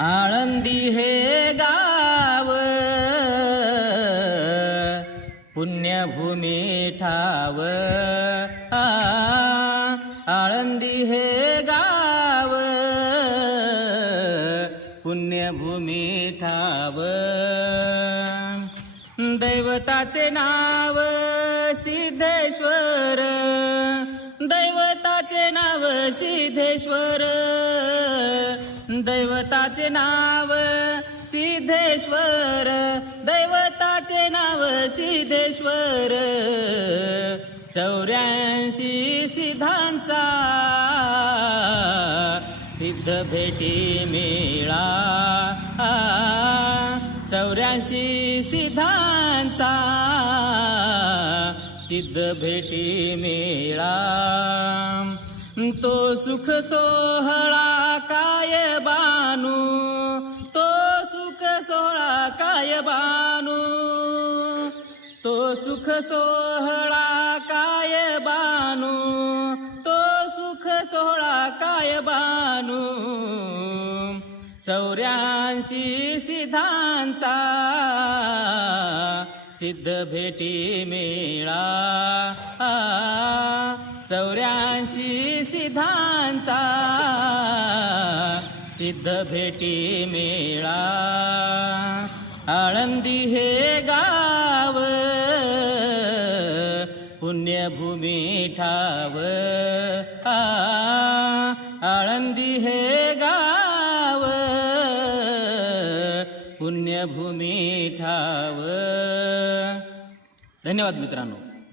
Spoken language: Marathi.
आळंदी हे गाव पुण्यभूमी ठाव, आळंदी हे गाव पुण्यभूमी ठाव, दैवताचे नाव सिद्धेश्वर, दैवताचे नाव सिद्धेश्वर, दैवताचे नाव सिद्धेश्वर, दैवताचे नाव सिद्धेश्वर, 84 सिद्धांचा सिद्ध भेटी मेळा, 84 सिद्धांचा सिद्ध भेटी मेळा, तो सुख सोहळा काय बानू, तो सुख सोहळा काय बानू, तो सुख सोहळा काय बानू, तो सुख सोहळा काय बानू, 84 सिद्धांचा सिद्ध भेटी मेळा, 84 सिद्धांचा सिद्ध भेटी मेळा, आळंदी हे गाव पुण्यभूमी ठाव, आळंदी हे गाव पुण्यभूमी ठाव. धन्यवाद मित्रांनो.